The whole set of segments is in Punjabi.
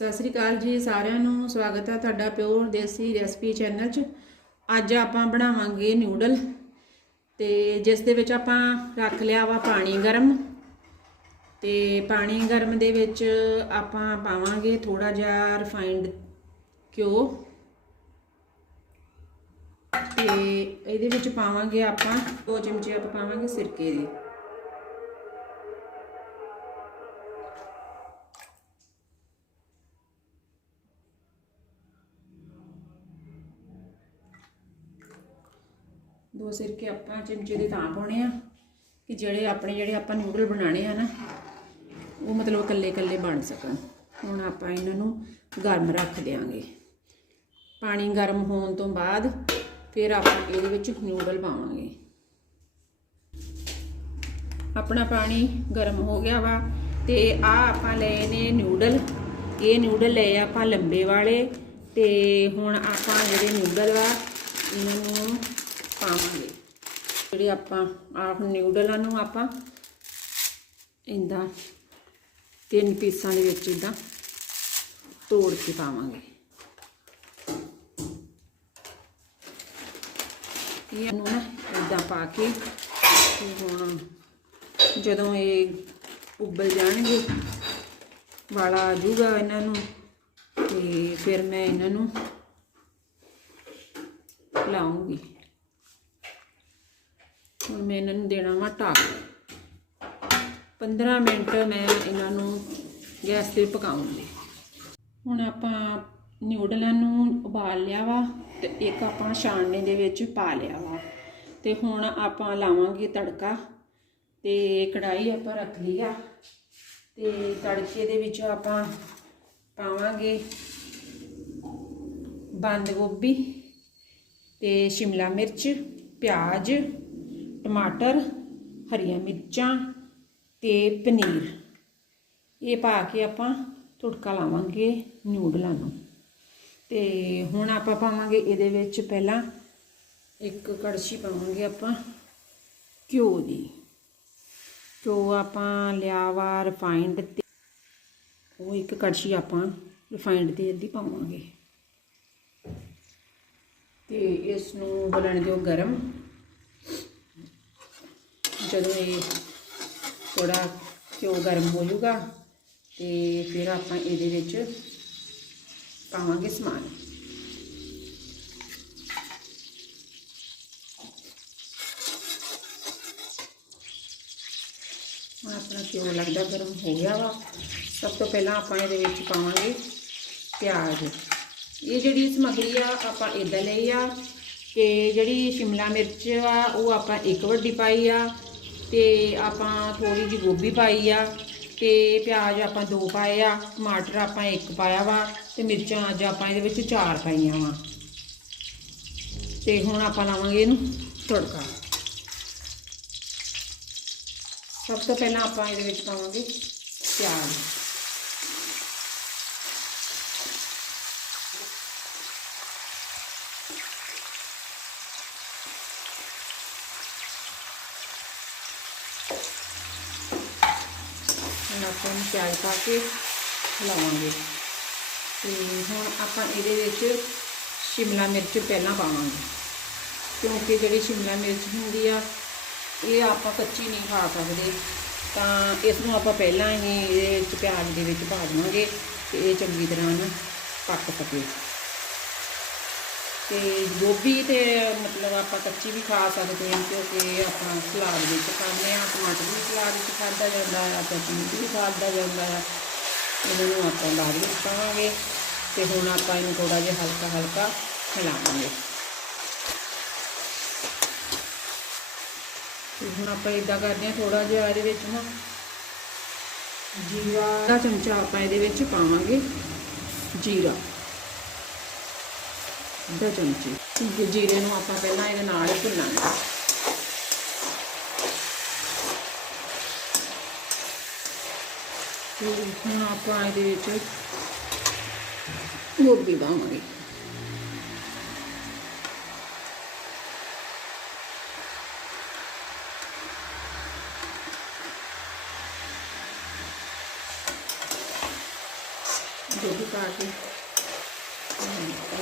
ਸਤਿ ਸ੍ਰੀ ਅਕਾਲ ਜੀ ਸਾਰਿਆਂ ਨੂੰ, ਸਵਾਗਤ ਹੈ ਤੁਹਾਡਾ ਪਿਓਰ ਦੇਸੀ ਰੈਸਪੀ ਚੈਨਲ 'ਚ। ਅੱਜ ਆਪਾਂ ਬਣਾਵਾਂਗੇ ਨਿਊਡਲ ਤੇ ਜਿਸ ਦੇ ਵਿੱਚ ਆਪਾਂ ਰੱਖ ਲਿਆ ਵਾ ਪਾਣੀ ਗਰਮ ਤੇ ਪਾਣੀ ਗਰਮ ਦੇ ਵਿੱਚ ਆਪਾਂ ਪਾਵਾਂਗੇ ਥੋੜਾ ਜਿਹਾ ਰਿਫਾਈਨਡ ਘਿਓ ਤੇ ਇਹਦੇ ਵਿੱਚ ਪਾਵਾਂਗੇ ਆਪਾਂ ਦੋ ਚਮਚੇ ਆਪਾਂ ਪਾਵਾਂਗੇ ਸਿਰਕੇ ਦੇ। ਦੋ ਸਿਰਕੇ ਆਪਾਂ ਚਮਚੇ ਦੇ ਤਾਂ ਪਾਉਣੇ ਆ ਕਿ ਜਿਹੜੇ ਆਪਣੇ ਜਿਹੜੇ ਆਪਾਂ ਨਿਊਡਲ ਬਣਾਣੇ ਆ ਨਾ, ਉਹ ਮਤਲਬ ਇਕੱਲੇ ਇਕੱਲੇ ਬਣ ਸਕਣ। ਹੁਣ ਆਪਾਂ ਇਹਨਾਂ ਨੂੰ ਗਰਮ ਰੱਖ ਦਿਆਂਗੇ। ਪਾਣੀ ਗਰਮ ਹੋਣ ਤੋਂ ਬਾਅਦ ਫਿਰ ਆਪਾਂ ਇਹਦੇ ਵਿੱਚ ਨੂਡਲ ਪਾਵਾਂਗੇ। ਆਪਣਾ ਪਾਣੀ ਗਰਮ ਹੋ ਗਿਆ ਵਾ ਤੇ ਆ ਆਪਾਂ ਲਏ ਨੇ ਨਿਊਡਲ ਇਹ ਨਿਊਡਲ ਲਏ ਆਪਾਂ ਲੰਬੇ ਵਾਲੇ ਤੇ ਹੁਣ ਆਪਾਂ ਜਿਹੜੇ ਨਿਊਡਲ ਵਾ, ਇਹਨਾਂ ਨੂੰ ਪਾਵਾਂਗੇ। ਜਿਹੜੇ ਆਪਾਂ ਆਪ ਨਿਊਡਲਾਂ ਨੂੰ ਆਪਾਂ ਇੰਦਾ ਤਿੰਨ ਪੀਸਾਂ ਦੇ ਵਿੱਚ ਇਦਾਂ ਤੋੜ ਕੇ ਪਾਵਾਂਗੇ। ਇਹਨੂੰ ਨਾ ਇਦਾਂ ਪਾ ਕੇ ਹੁਣ ਜਦੋਂ ਇਹ ਉਬਲ ਜਾਣਗੇ, ਵਾਲਾ ਆ ਜੂਗਾ ਇਹਨਾਂ ਨੂੰ ਤੇ ਫਿਰ ਮੈਂ ਇਹਨਾਂ ਨੂੰ ਲਾਉਂਗੀ। ਹੁਣ ਮੈਂ ਇਹਨਾਂ ਨੂੰ ਦੇਣਾ ਵਾ ਢੱਕ 15 ਮਿੰਟ ਮੈਂ ਇਹਨਾਂ ਨੂੰ ਗੈਸ ਤੇ ਪਕਾਉਂਗੀ। ਹੁਣ ਆਪਾਂ ਨਿਊਡਲਾਂ ਨੂੰ ਉਬਾਲ ਲਿਆ ਵਾ ਤੇ ਇੱਕ ਆਪਾਂ ਛਾਣਨੇ ਦੇ ਵਿੱਚ ਪਾ ਲਿਆ ਵਾ। ਤੇ ਹੁਣ ਆਪਾਂ ਲਾਵਾਂਗੇ ਤੜਕਾ ਤੇ ਕੜਾਈ ਆਪਾਂ ਰੱਖ ਲਈ ਆ। ਤੇ ਤੜਕੇ ਦੇ ਵਿੱਚ ਆਪਾਂ ਪਾਵਾਂਗੇ ਬੰਦ ਗੋਭੀ ਤੇ ਸ਼ਿਮਲਾ ਮਿਰਚ, ਪਿਆਜ਼ ਟਮਾਟਰ, ਹਰੀਆਂ ਮਿਰਚਾਂ ਤੇ ਪਨੀਰ। ਇਹ ਪਾ ਕੇ ਆਪਾਂ ਤੁੜਕਾ ਲਾਵਾਂਗੇ ਨਿਊਡਲਾਂ ਨੂੰ। ਤੇ ਹੁਣ ਆਪਾਂ ਪਾਵਾਂਗੇ ਇਹਦੇ ਵਿੱਚ ਪਹਿਲਾਂ ਇੱਕ ਕੜਛੀ ਪਾਵਾਂਗੇ ਆਪਾਂ ਘਿਓ ਦੀ। ਘਿਓ ਆਪਾਂ ਲਿਆ ਵਾ ਰਿਫਾਈਨਡ ਤੇ ਉਹ ਇੱਕ ਕੜਛੀ ਆਪਾਂ ਰਿਫਾਈਨਡ ਤੇਲ ਦੀ ਪਾਵਾਂਗੇ। ਤੇ ਇਸ ਨੂੰ ਬਲਣ ਦਿਓ ਗਰਮ। ਜਦੋਂ ਇਹ ਥੋੜਾ ਘਿਓ ਗਰਮ ਹੋ ਜਾਊਗਾ ਤੇ ਫਿਰ ਆਪਾਂ ਇਹਦੇ ਵਿੱਚ ਪਾਵਾਂਗੇ ਸਮਾਨ। ਹੁਣ ਆਪਣਾ ਘਿਓ ਲੱਗਦਾ ਗਰਮ ਹੋ ਗਿਆ ਵਾ। ਸਭ ਤੋਂ ਪਹਿਲਾਂ ਆਪਾਂ ਇਹਦੇ ਵਿੱਚ ਪਾਵਾਂਗੇ ਪਿਆਜ਼। ਇਹ ਜਿਹੜੀ ਸਮੱਗਰੀ ਆ, ਆਪਾਂ ਇਦਾਂ ਲਈ ਆ ਕਿ ਜਿਹੜੀ ਸ਼ਿਮਲਾ ਮਿਰਚ ਆ, ਉਹ ਆਪਾਂ ਇੱਕ ਵੱਡੀ ਪਾਈ ਆ। ਤੇ ਆਪਾਂ ਥੋੜੀ ਜਿਹੀ ਗੋਭੀ ਪਾਈ ਆ ਤੇ ਪਿਆਜ਼ ਆਪਾਂ ਦੋ ਪਾਏ ਆ, ਟਮਾਟਰ ਆਪਾਂ ਇੱਕ ਪਾਇਆ ਵਾ ਤੇ ਮਿਰਚਾਂ ਅੱਜ ਆਪਾਂ ਇਹਦੇ ਵਿੱਚ ਚਾਰ ਪਾਈਆਂ ਵਾ। ਤੇ ਹੁਣ ਆਪਾਂ ਲਾਵਾਂਗੇ ਇਹਨੂੰ ਤੜਕਾ। ਸਭ ਤੋਂ ਪਹਿਲਾਂ ਆਪਾਂ ਇਹਦੇ ਵਿੱਚ ਪਾਵਾਂਗੇ ਪਿਆਜ਼ ਹੁਣ ਆਪਾਂ ਨੂੰ ਪਿਆਜ਼ ਪਾ ਕੇ ਹਿਲਾਵਾਂਗੇ। ਤੇ ਹੁਣ ਆਪਾਂ ਇਹਦੇ ਵਿੱਚ ਸ਼ਿਮਲਾ ਮਿਰਚ ਪਹਿਲਾਂ ਪਾਵਾਂਗੇ। ਕਿਉਂਕਿ ਜਿਹੜੀ ਸ਼ਿਮਲਾ ਮਿਰਚ ਹੁੰਦੀ ਆ, ਇਹ ਆਪਾਂ ਕੱਚੀ ਨਹੀਂ ਖਾ ਸਕਦੇ। ਤਾਂ ਇਸ ਨੂੰ ਆਪਾਂ ਪਹਿਲਾਂ ਹੀ ਇਹਦੇ ਵਿੱਚ ਪਿਆਜ਼ ਦੇ ਵਿੱਚ ਪਾ ਦੇਵਾਂਗੇ ਤੇ ਇਹ ਚੰਗੀ ਤਰ੍ਹਾਂ ਨਾ ਪੱਕ ਸਕੇ। ਤੇ ਗੋਭੀ ਤੇ ਮਤਲਬ ਆਪਾਂ ਕੱਚੀ ਵੀ ਖਾ ਸਕਦੇ ਹਾਂ, ਕਿਉਂਕਿ ਆਪਾਂ ਸਲਾਦ ਵਿੱਚ ਖਾਂਦੇ ਹਾਂ, ਟਮਾਟਰ ਵੀ ਸਲਾਦ ਵਿੱਚ ਖਾਦਾ ਜਾਂਦਾ ਹੈ ਚਟਨੀ ਵੀ ਖਾਦਾ ਜਾਂਦਾ ਹੈ। ਇਹਨਾਂ ਨੂੰ ਆਪਾਂ ਬਾਅਦ ਵਿੱਚ ਪਾਵਾਂਗੇ ਤੇ ਹੁਣ ਆਪਾਂ ਇਹਨੂੰ ਥੋੜਾ ਜਿਹਾ ਹਲਕਾ ਹਲਕਾ ਹਿਲਾਵਾਂਗੇ ਤੇ ਹੁਣ ਆਪਾਂ ਇਦਾਂ ਕਰਦੇ ਹਾਂ ਥੋੜਾ ਜਿਹਾ ਇਹਦੇ ਵਿੱਚ ਨਾ ਜੀਰਾ ਦਾ ਚਮਚਾ ਆਪਾਂ ਇਹਦੇ ਵਿੱਚ ਪਾਵਾਂਗੇ, ਜੀਰਾ। ਅੱਧਾ ਚਮਚੀ। ਜੀਰੇ ਨੂੰ ਆਪਾਂ ਪਹਿਲਾਂ ਇਹਦੇ ਨਾਲ ਹੀ ਭੁੰਨਾਂਗੇ। ਹੁਣ ਆਪਾਂ ਇਹਦੇ ਵਿੱਚ ਗੋਭੀ ਪਾਵਾਂਗੇ। ਗੋਭੀ ਪਾ ਕੇ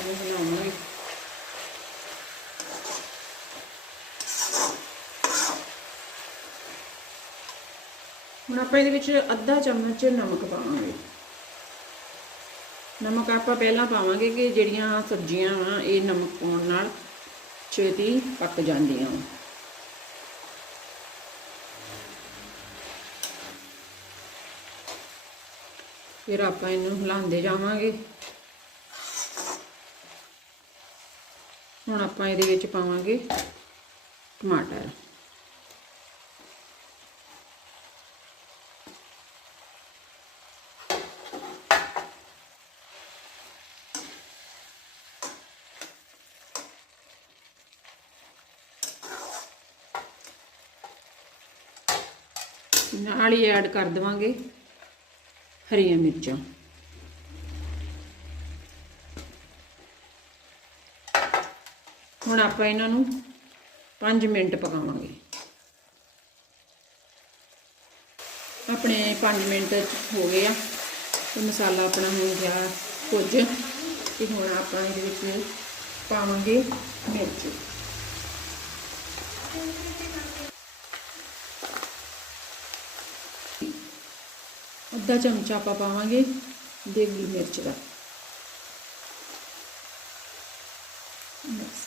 ਇਹ ਬਣਾਵਾਂਗੇ ਹੁਣ ਆਪਾਂ ਇਹਦੇ ਵਿੱਚ ਅੱਧਾ ਚਮਚ ਨਮਕ ਪਾਵਾਂਗੇ। ਨਮਕ ਆਪਾਂ ਪਹਿਲਾਂ ਪਾਵਾਂਗੇ ਕਿ ਜਿਹੜੀਆਂ ਸਬਜ਼ੀਆਂ ਵਾ ਇਹ ਨਮਕ ਪਾਉਣ ਨਾਲ ਛੇਤੀ ਪੱਕ ਜਾਂਦੀਆਂ ਫਿਰ ਆਪਾਂ ਇਹਨੂੰ ਹਿਲਾਉਂਦੇ ਜਾਵਾਂਗੇ। ਹੁਣ ਆਪਾਂ ਇਹਦੇ ਵਿੱਚ ਪਾਵਾਂਗੇ ਟਮਾਟਰ। ਨਾਲ ਹੀ ਐਡ ਕਰ ਦੇਵਾਂਗੇ ਹਰੀਆਂ ਮਿਰਚਾਂ। ਹੁਣ ਆਪਾਂ ਇਹਨਾਂ ਨੂੰ 5 ਮਿੰਟ ਪਕਾਵਾਂਗੇ। ਆਪਣੇ 5 ਮਿੰਟ ਹੋ ਗਏ ਆ। ਤੇ ਮਸਾਲਾ ਆਪਣਾ ਹੋ ਗਿਆ ਕੁਝ। ਤੇ ਹੁਣ ਆਪਾਂ ਇਹਦੇ ਵਿੱਚ ਪਾਵਾਂਗੇ ਮਿਰਚ। ਅੱਧਾ ਚਮਚਾ ਆਪਾਂ ਪਾਵਾਂਗੇ ਦੇਗੀ ਮਿਰਚ ਦਾ ਬਸ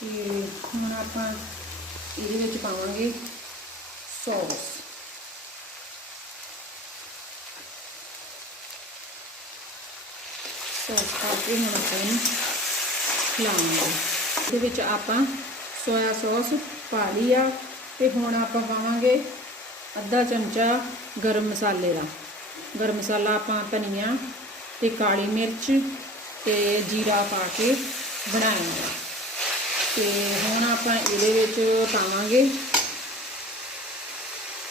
ਤੇ ਹੁਣ ਆਪਾਂ ਇਹਦੇ ਵਿੱਚ ਪਾਵਾਂਗੇ ਸੌਸ। ਸੌਸ ਪਾ ਕੇ ਹੁਣ ਆਪਾਂ ਇਹਨੂੰ ਖਿਲਾਵਾਂਗੇ। ਇਹਦੇ ਵਿੱਚ ਆਪਾਂ ਸੋਇਆ ਸੌਸ ਪਾ ਲਈ ਆ ਤੇ ਹੁਣ ਆਪਾਂ ਪਾਵਾਂਗੇ ਅੱਧਾ ਚਮਚਾ ਗਰਮ ਮਸਾਲੇ ਦਾ। ਗਰਮ ਮਸਾਲਾ ਆਪਾਂ ਧਨੀਆ ਤੇ ਕਾਲੀ ਮਿਰਚ ਤੇ ਜੀਰਾ ਪਾ ਕੇ ਬਣਾਇਆ ਹੈ ਤੇ ਹੁਣ ਆਪਾਂ ਇਹਦੇ ਵਿੱਚ ਪਾਵਾਂਗੇ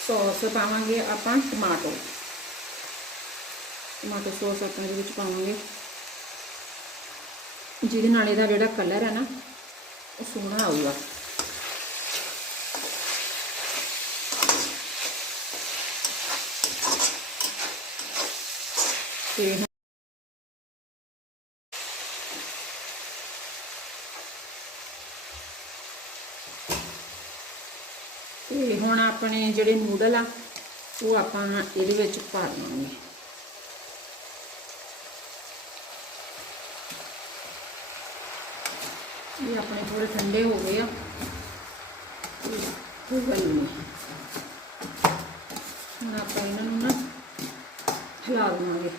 ਸੌਸ, ਪਾਵਾਂਗੇ ਆਪਾਂ ਟਮਾਟੋ। ਟਮਾਟੋ ਸੌਸ ਆਪਾਂ ਇਹਦੇ ਵਿੱਚ ਪਾਵਾਂਗੇ। ਜਿਹਦੇ ਨਾਲ ਇਹਦਾ ਜਿਹੜਾ ਕਲਰ ਹੈ ਨਾ, ਉਹ ਸੋਹਣਾ ਆਊਗਾ। ਤੇ ਹੁਣ ਤੇ ਹੁਣ ਆਪਣੇ ਜਿਹੜੇ ਨੂਡਲ ਆ, ਉਹ ਆਪਾਂ ਇਹਦੇ ਵਿੱਚ ਪਾ ਦੇਵਾਂਗੇ। ਇਹ ਆਪਣੇ ਥੋੜੇ ਠੰਡੇ ਹੋ ਗਏ ਆ। ਤੇ ਗੱਲ ਨਹੀਂ ਹੁਣ ਆਪਾਂ ਇਹਨਾਂ ਨੂੰ ਨਾ ਹਿਲਾ ਦੇਵਾਂਗੇ।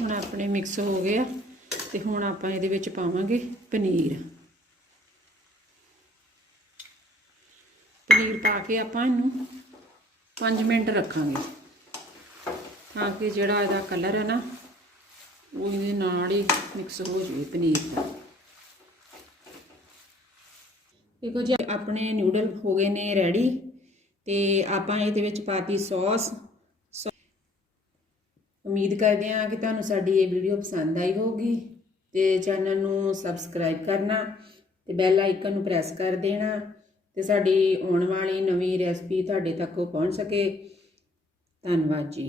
ਹੁਣ ਆਪਣੇ ਮਿਕਸ ਹੋ ਗਏ ਆ ਤੇ ਹੁਣ ਆਪਾਂ ਇਹਦੇ ਵਿੱਚ ਪਾਵਾਂਗੇ ਪਨੀਰ। ਪਨੀਰ ਪਾ ਕੇ ਆਪਾਂ ਇਹਨੂੰ 5 ਮਿੰਟ ਰੱਖਾਂਗੇ ਤਾਂ ਕਿ ਜਿਹੜਾ ਇਹਦਾ ਕਲਰ ਹੈ ਨਾ, ਉਹ ਇਹਦੇ ਨਾਲ ਹੀ ਮਿਕਸ ਹੋ ਜਾਵੇ ਪਨੀਰ ਦਾ। ਦੇਖੋ ਜੀ, ਆਪਣੇ ਨਿਊਡਲ ਹੋ ਗਏ ਨੇ ਰੈਡੀ ਤੇ ਆਪਾਂ ਇਹਦੇ ਵਿੱਚ ਪਾਤੀ ਸੌਸ ਉਮੀਦ ਕਰਦੇ ਹਾਂ ਕਿ ਤੁਹਾਨੂੰ ਸਾਡੀ ਇਹ ਵੀਡੀਓ ਪਸੰਦ ਆਈ ਹੋਊਗੀ ਤੇ ਚੈਨਲ ਨੂੰ ਸਬਸਕ੍ਰਾਈਬ ਕਰਨਾ ਤੇ ਬੈਲ ਆਈਕਨ ਨੂੰ ਪ੍ਰੈਸ ਕਰ ਦੇਣਾ ਤੇ ਸਾਡੀ ਆਉਣ ਵਾਲੀ ਨਵੀਂ ਰੈਸਪੀ ਤੁਹਾਡੇ ਤੱਕ ਪਹੁੰਚ ਸਕੇ। ਧੰਨਵਾਦ ਜੀ।